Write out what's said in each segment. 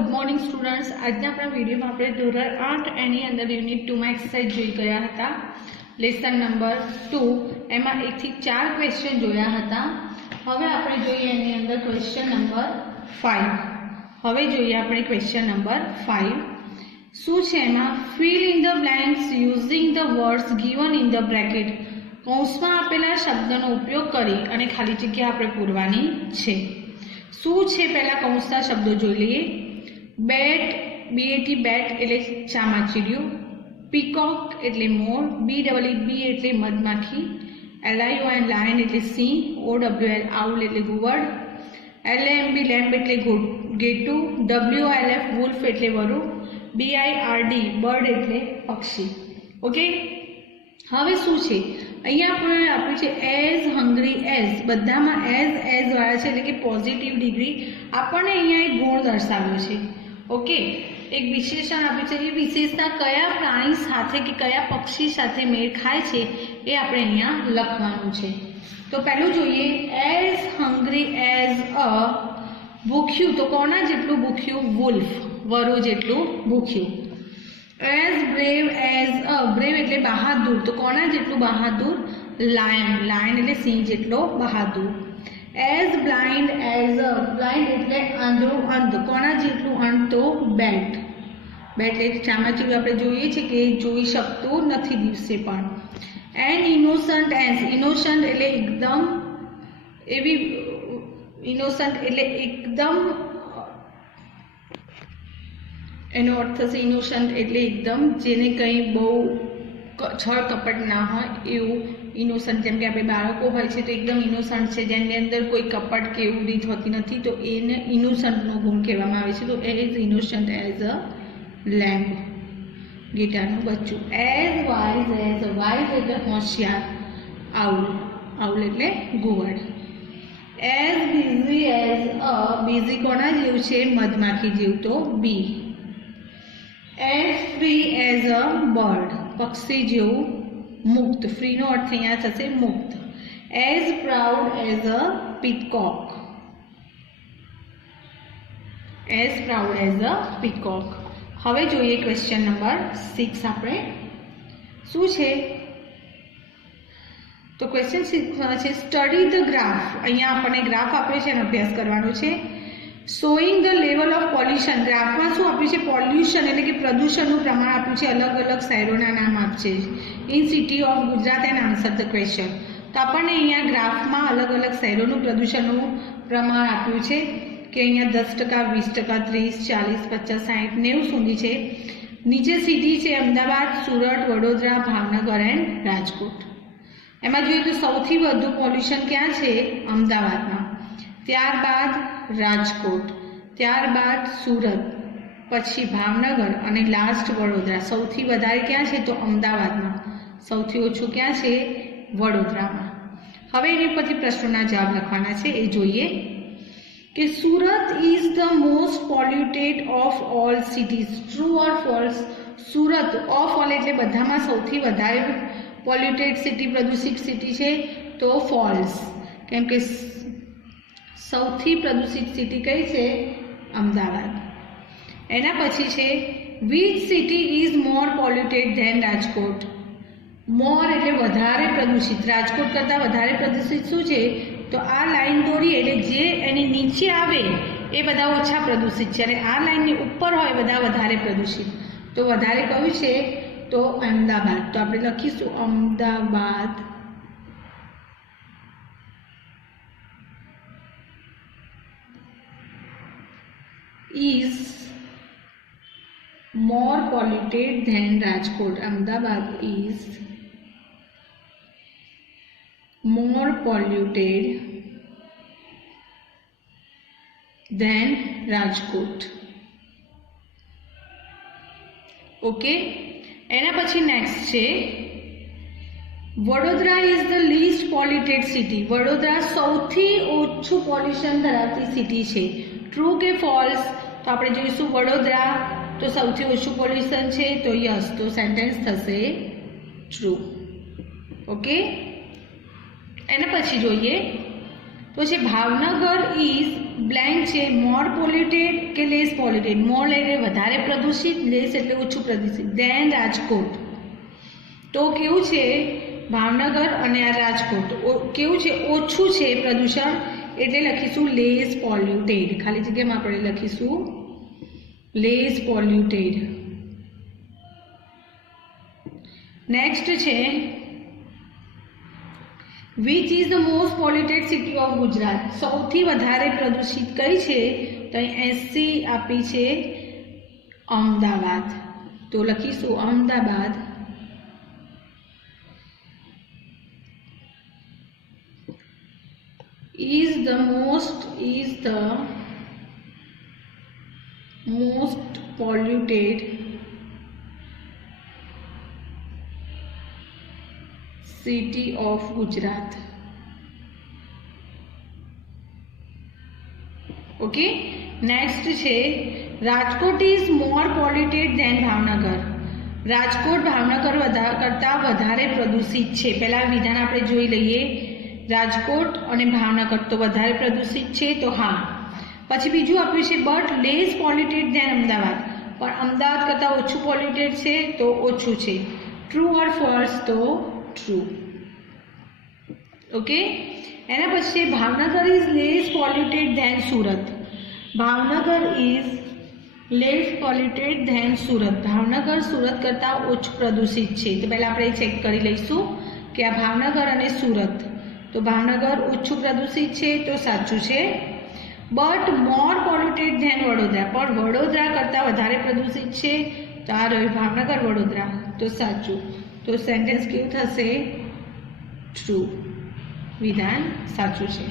Good morning students. आज अपना video में આપણે ધોરણ 8 એની અંદર યુનિટ 2 માં એક્સરસાઇઝ જોઈ ગયા હતા। લેસન નંબર 2 એમાં 1 થી 4 ક્વેશ્ચન જોયા હતા। હવે આપણે જોઈએ એની અંદર ક્વેશ્ચન નંબર 5। હવે જોઈએ આપણે ક્વેશ્ચન નંબર 5 શું છે એમાં fill in the blanks using the words given in the bracket। કૌંસમાં આપેલા શબ્દનો ઉપયોગ કરી અને ખાલી જગ્યા આપણે પૂરવાની છે। શું છે પહેલા કૌંસના શબ્દો જોઈ લઈએ। બેટ BAT બેટ એટલે ચામાચીડિયું, પીકોક એટલે મોર, BEE એટલે મધમાખી, LION લાયન એટલે સિંહ, OWL આઉલ એટલે ઘુવડ, LAMB લેમ્બ એટલે ગેટુ, WOLF વુલ્ફ એટલે વરુ, BIRD બર્ડ એટલે પક્ષી। ઓકે, હવે શું છે અહીંયા આપણે આપ્યું છે એઝ હંગ્રી એઝ, બધામાં એઝ વાળા છે એટલે કે પોઝિટિવ ડિગ્રી આપણને અહીંયા એક ગુણ દર્શાવ્યો છે। ઓકે, એક વિશેષણ આપ્યું છે, એ વિશેષતા કયા પ્રાણી સાથે કે કયા પક્ષી સાથે મેળ ખાય છે એ આપણે અહીંયા લખવાનું છે। તો પહેલું જોઈએ એઝ હંગ્રી એઝ અ ભૂખ્યું, તો કોના જેટલું ભૂખ્યું? વુલ્ફ, વરુ જેટલું ભૂખ્યું। As brave as a brave એટલે બહાદુર, તો કોના જેટલું બહાદુર? લાયન, લાયન એટલે સિંહ જેટલો બહાદુર। As blind as a blind એટલે આંધળું, અંધ, કોના જેટલું અંધ? તો બેટ, બેટ એટલે ચામાચીડિયું આપણે જોઈએ છે કે જોઈ શકતું નથી દિવસે પણ। એન્ડ ઇનોસન્ટ એઝ, ઇનોસન્ટ એટલે એકદમ એવી, ઇનોસન્ટ એટલે એકદમ, એનો અર્થ થશે ઇનોસન્ટ એટલે એકદમ જેને કંઈ બહુ છળ કપટ ના હોય એવું ઇનોસન્ટ। જેમ કે આપણે બાળકો હોય છે તો એકદમ ઇનોસન્ટ છે, જેની અંદર કોઈ કપટ કે એવું રીત હોતી નથી, તો એને ઇનોસન્ટનો ગુણ કહેવામાં આવે છે। તો as innocent as a lamb, ગીટાનું બચ્ચું। એઝ વાઇઝ એટલે હોશિયાર, આઉલ, આઉલ એટલે ઘુવડ। As busy as a busy કોના જેવું છે? મધમાખી જેવું, તો bee. As free as a bird, પક્ષી જેવું મુક્ત, ફ્રીનો અર્થ અહીંયા થશે મુક્ત। As proud as a peacock, as proud as a peacock. હવે જોઈએ ક્વેશ્ચન નંબર 6 આપણે શું છે? તો ક્વેશ્ચન 6 છે સ્ટડી ધ ગ્રાફ। અહીંયા આપણને ગ્રાફ આપ્યો છે અને અભ્યાસ કરવાનો છે। Showing the level of pollution, ગ્રાફમાં શું આપ્યું છે? પોલ્યુશન એટલે કે પ્રદૂષણનું પ્રમાણ આપ્યું છે, અલગ અલગ શહેરોના નામ આપશે। In city of Gujarat and answer the question. તો આપણને અહીંયા ગ્રાફમાં અલગ અલગ શહેરોનું પ્રદૂષણનું પ્રમાણ આપ્યું છે કે અહીંયા 10%, 20%, 30, 40, 50, 60, 90 સુધી છે। નીચે સિટી છે અમદાવાદ, સુરત, વડોદરા, ભાવનગર એન્ડ રાજકોટ। એમાં જોઈએ તો સૌથી વધુ પોલ્યુશન ક્યાં છે? અમદાવાદમાં, ત્યારબાદ રાજકોટ, ત્યારબાદ સુરત, પછી ભાવનગર અને લાસ્ટ વડોદરા। સૌથી વધારે ક્યાં છે? તો અમદાવાદમાં, સૌથી ઓછું ક્યાં છે? વડોદરામાં। હવે એની પરથી પ્રશ્નોના જવાબ લખવાના છે, એ જોઈએ કે Surat is the most polluted of all cities, true or false? Surat of all એટલે બધામાં સૌથી વધારે પોલ્યુટેડ સિટી, પ્રદૂષિત સિટી છે, તો ફોલ્સ, કેમ કે સૌથી પ્રદૂષિત સિટી કઈ છે? અમદાવાદ। એના પછી છે which city is more polluted than Rajkot? More એટલે વધારે પ્રદૂષિત, રાજકોટ કરતાં વધારે પ્રદૂષિત શું છે? તો આ લાઈન દોરી એટલે જે એની નીચે આવે એ બધા ઓછા પ્રદૂષિત છે અને આ લાઈનની ઉપર હોય બધા વધારે પ્રદૂષિત। તો વધારે કયું છે? તો અમદાવાદ। તો આપણે લખીશું Ahmedabad is more polluted than Rajkot. Ahmedabad is more polluted than Rajkot. Okay, એના પછી નેક્સ્ટ છે Vadodara is the list polluted city. Vadodara સૌથી ઓછું પોલ્યુશન ધરાવતી સિટી છે, ટ્રુ કે ફોલ્સ? તો આપણે જોઈશું વડોદરા તો સૌથી ઓછું પોલ્યુશન છે, તો યસ, તો સેન્ટેન્સ થશે ટ્રુ। ઓકે, એના પછી જોઈએ તો છે ભાવનગર ઇઝ બ્લેન્ક છે મોર પોલ્યુટેડ કે લેસ પોલ્યુટેડ. મોર એટલે વધારે પ્રદૂષિત, લેસ એટલે ઓછું પ્રદૂષિત. દેન રાજકોટ. તો કેવું છે ભાવનગર અને આ રાજકોટ કેવું છે ઓછું છે પ્રદૂષણ એટલે લખીશું લેસ પોલ્યુટેડ. ખાલી જગ્યામાં આપણે લખીશું લેસ પોલ્યુટેડ. નેક્સ્ટ છે which is the most polluted city of Gujarat. સૌથી વધારે પ્રદૂષિત કઈ છે તો અહીં 80 આપી છે અમદાવાદ. તો લખીશું Ahmedabad is the most polluted city of Gujarat. Okay, next છે Rajkot is more polluted than Bhavnagar. Rajkot Bhavnagar કરતાં વધારે પ્રદૂષિત છે. પહેલા વિધાન આપણે જોઈ લઈએ. રાજકોટ અને ભાવનગર તો વધારે પ્રદૂષિત છે તો હા. પછી બીજું આપ્યું છે but less polluted than Ahmedabad. પણ અમદાવાદ કરતાં ઓછું પોલ્યુટેડ છે તો ઓછું છે. ટ્રુ ઓર ફોલ્સ તો ટ્રુ. ઓકે, એના પછી Bhavnagar is less polluted than Surat. Bhavnagar is less polluted than Surat. Bhavnagar Surat કરતાં ઓછું પ્રદૂષિત છે. તો પહેલાં આપણે ચેક કરી લઈશું કે આ ભાવનગર અને સુરત. તો ભાવનગર ઓછું પ્રદૂષિત છે તો સાચું છે. But more polluted than Vadodara. પણ વડોદરા કરતાં વધારે પ્રદૂષિત છે તો આ રહ્યું ભાવનગર વડોદરા. તો સાચું. તો સેન્ટેન્સ કેવું થશે ટ્રુ. વિધાન સાચું છે.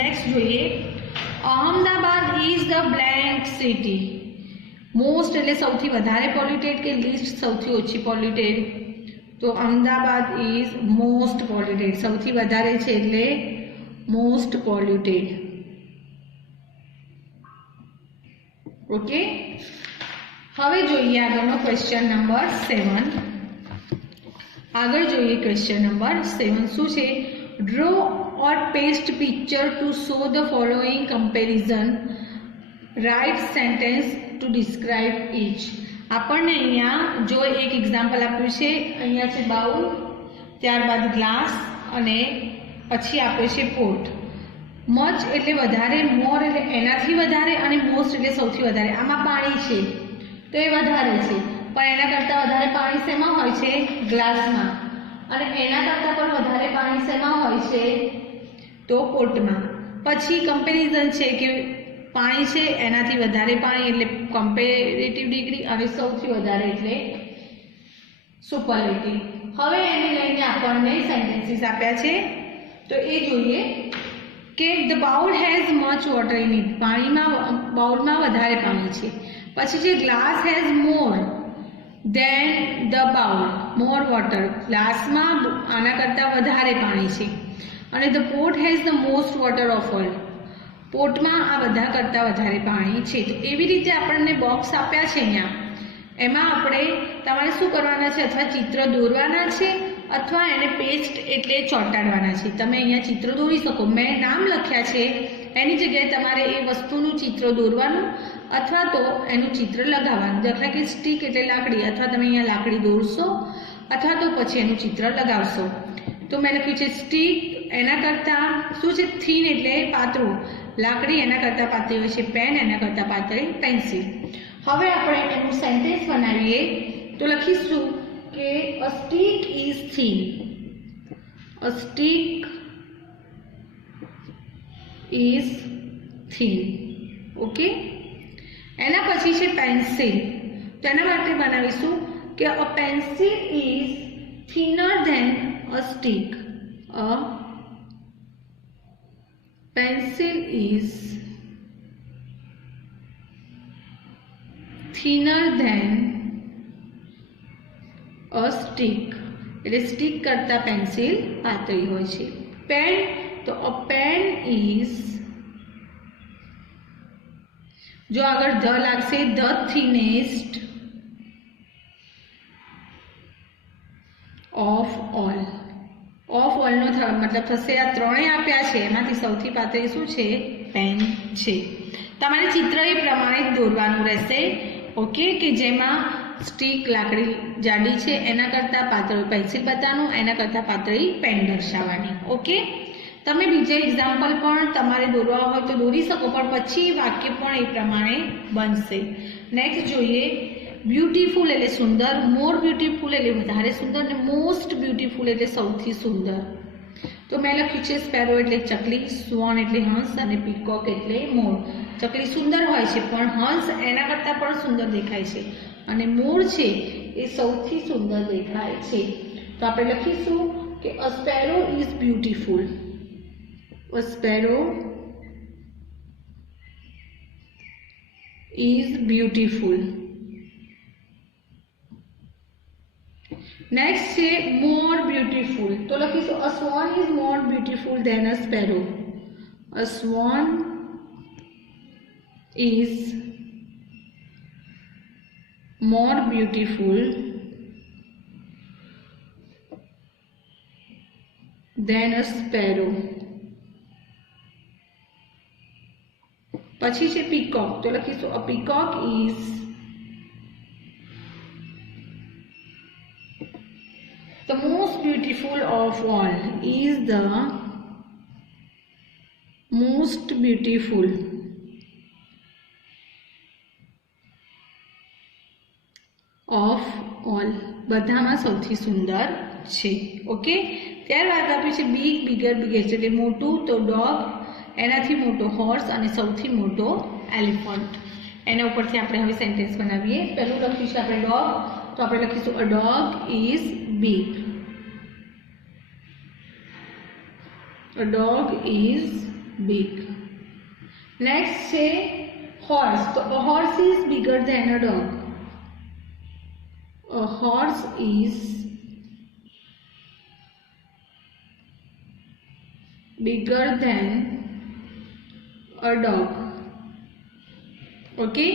નેક્સ્ટ જોઈએ Ahmedabad is the blank city. Most એટલે સૌથી વધારે પોલ્યુટેડ કે લીસ્ટ સૌથી ઓછી પોલ્યુટેડ. તો અમદાવાદ ઇઝ મોસ્ટ પોલ્યુટેડ. સૌથી વધારે છે એટલે મોસ્ટ પોલ્યુટેડ. ઓકે, હવે જોઈએ આગળનો ક્વેશ્ચન નંબર 7. આગળ જોઈએ ક્વેશ્ચન નંબર 7 શું છે draw or paste picture to show the following comparison. Write sentence to describe each. આપણને અહીંયા જો એક એક્ઝામ્પલ આપ્યું છે. અહીંયા છે બાઉલ, ત્યારબાદ ગ્લાસ અને પછી આપ્યો છે પોટ. મચ એટલે વધારે, મોર એટલે એનાથી વધારે અને મોસ્ટ એટલે સૌથી વધારે. આમાં પાણી છે તો એ વધારે છે પણ એના કરતાં વધારે પાણી શેમાં હોય છે ગ્લાસમાં. અને એના કરતાં પણ વધારે પાણી શેમાં હોય છે તો પોટમાં. પછી કમ્પેરિઝન છે કે પાણી છે એનાથી વધારે પાણી એટલે કમ્પેરેટિવ ડિગ્રી અને સૌથી વધારે એટલે સુપરલેટિવ. હવે એને લઈને આપણને સેન્ટેન્સીસ આપ્યા છે તો એ જોઈએ કે the bowl has much water in it. પાણીમાં બાઉલમાં વધારે પાણી છે. પછી છે glass has more than the bowl. More water. ગ્લાસમાં આના કરતાં વધારે પાણી છે. અને the pot has the most water of all. પોટમાં આ બધા કરતાં વધારે પાણી છે. તો એવી રીતે આપણને બોક્સ આપ્યા છે અહીંયા. એમાં આપણે તમારે શું કરવાના છે અથવા ચિત્ર દોરવાના છે અથવા એને પેસ્ટ એટલે ચોંટાડવાના છે. તમે અહીંયા ચિત્ર દોરી શકો. મેં નામ લખ્યા છે એની જગ્યાએ તમારે એ વસ્તુનું ચિત્ર દોરવાનું અથવા તો એનું ચિત્ર લગાવવાનું. દાખલા કે સ્ટીક એટલે લાકડી, અથવા તમે અહીંયા લાકડી દોરશો અથવા તો પછી એનું ચિત્ર લગાવશો. તો મેં લખ્યું છે સ્ટીક. એના કરતાં શું છે થીન એટલે પાતળું. લાકડી એના કરતાં પાતળી હોય છે પેન, એના કરતાં પાતળી પેન્સિલ. હવે આપણે એનું સેન્ટેન્સ બનાવીએ તો લખીશું કે a stick is thin. A stick is thin. Okay, એના પછી છે પેન્સિલ. તો એના માટે બનાવીશું કે a pencil is thinner than a stick. અ pencil is thinner than a stick. એટલે સ્ટીક કરતાં પેન્સિલ પાતળી હોય છે. પેન, તો a pen is, જો આગળ ધ લાગશે the thinnest of all. Of ઓલનો મતલબ થશે આ ત્રણેય આપ્યા છે એમાંથી સૌથી પાતળી શું છે पेन छे। तमारे चित्र ए प्रमाणे दौरवानुं रहेशे। ओके, कि जेमां स्टीक लाकड़ी जाडी छे एना करता पातळी पेन्सिल बताववानुं, एना करता पातळी पेन दर्शाववानी। ओके, तमे बीजा एक्जाम्पल पण तमारे दौरवा होय तो दौरी शको, पण पछी वाक्य पण ए प्रमाणे बनशे। नेक्स्ट जोईए, ब्यूटीफुल एटले सुंदर, मोर ब्यूटीफुल एटले वधारे सुंदर ने मोस्ट ब्यूटीफुल एटले सौथी सुंदर। तो मैं लख्युं छे स्पेरो एटले चकली, स्वान एटले हंस अने पीकॉक एटले मोर। चकली सुंदर होय छे पण हंस एना करता पण सुंदर देखाय छे अने मोर छे ए सौथी सुंदर देखाय छे। तो आपणे लखीशुं के a sparrow is beautiful. A sparrow is beautiful. Next है मोर ब्यूटीफुल। तो लखीशुं a swan is more beautiful than a sparrow. A swan is more beautiful than a sparrow. पछी छे पीकॉक। तो लखीशुं a peacock is the most beautiful of all, is the most beautiful of all, बधामां सौथी सुंदर छे। Okay, त्यारबाद आपणे छे big, बिगर, biggest एटले मोटुं। तो डॉग, एनाथी मोटो हॉर्स अने सौथी मोटो एलिफंट। एना उपरथी आपणे हवे सेंटेन्स बनावीए। पहेलुं लख्युं छे आपणे डॉग, तो आपणे लखीशुं a dog is big. A dog is big. Next say horse. So a horse is bigger than a dog. A horse is bigger than a dog. Okay.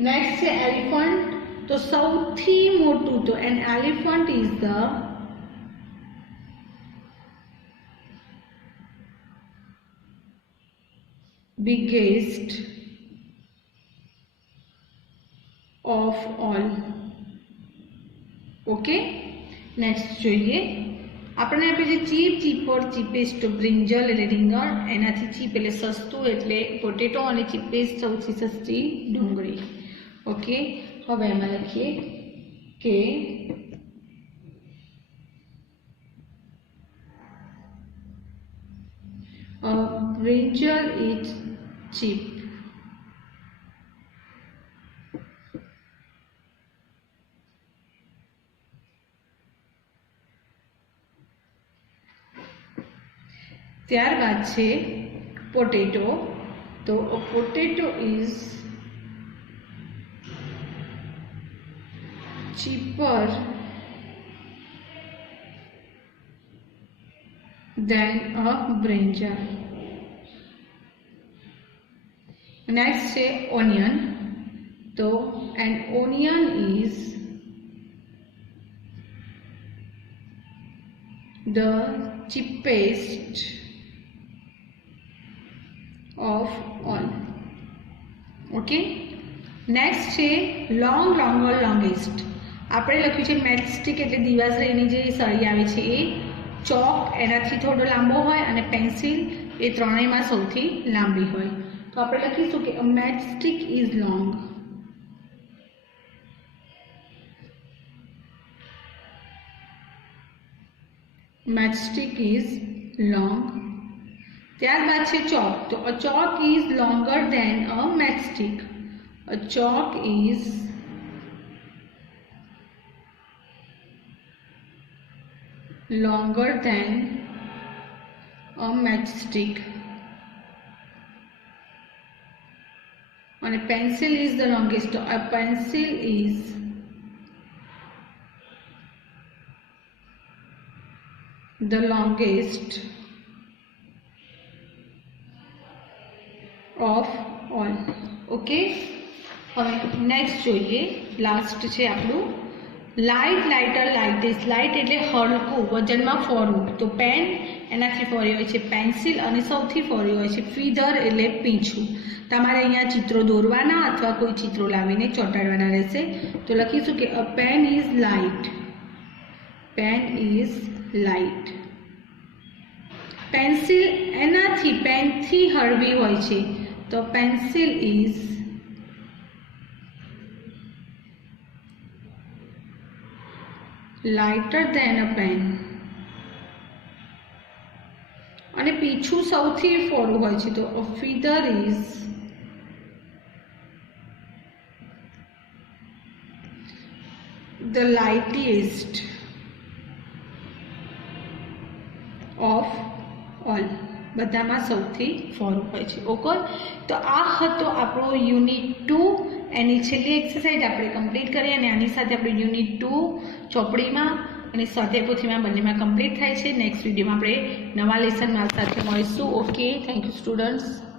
Next say elephant. तो सौथी मोटू, तो an elephant is the biggest of all. Okay, next जोईए आपणे आपे जे cheap, cheaper, cheapest तो brinjal एटले રીંગણ, एनाथी cheap एटले सस्तुं एटले पोटेटो अने चीपेस्ट सौथी सस्ती डુંગળી। ओके, हवे एमां लखीए के ब्रिंजल इज cheap. ત્યારબાદ છે પોટેટો। તો a potato is cheaper than a brinjal. Next है ओनियन। तो an onion is the cheapest of all. Okay, next है लॉन्ग, लॉन्गर, लॉन्गेस्ट। आपणे लख्युं छे मैचस्टिक एटले दिवासळीनी जे सળી आवे छे ए, चॉक एनाथी थोड़ो लांबो होय अने पेन्सिल ए त्रणेयमां सौथी लांबी होय। तो आपणे लखीशुं के a matchstick is long. Matchstick is long. ત્યારબાદ છે chalk। તો a chalk is longer than a matchstick. A chalk is longer than a matchstick. And a pencil is the longest. A pencil is the longest of all. Okay, હવે next જોઈએ, last છે આપણું light, lighter, લાઇટેસ્ટ. Light એટલે હલકું, વજનમાં ફોરવું. તો pen એનાથી ફોરી હોય છે પેન્સિલ, અને સૌથી ફોરી હોય છે ફીધર એટલે પીંછું. તમારે અહીંયા ચિત્રો દોરવાના અથવા કોઈ ચિત્રો લાવીને ચોંટાડવાના રહેશે. તો લખીશું કે a pen is light. Pen is light. Pencil એનાથી, પેનથી હળવી હોય છે. તો pencil is lighter than a pen. અને પીછું સૌથી ફોરું હોય છે. તો a feather is the lightest of all. બધામાં સૌથી ફોરું હોય છે. ઓકે, તો આ હતો આપણો યુનિટ 2. એની છેલ્લી એક્સરસાઇઝ આપણે કમ્પ્લીટ કરીએ, અને આની સાથે આપણે યુનિટ 2 ચોપડીમાં અને સ્વાધ્યાય પોથીમાં બંનેમાં કમ્પ્લીટ થાય છે. નેક્સ્ટ વિડીયોમાં આપણે નવા લેસનમાં સાથે મળીશું. Okay, thank you students.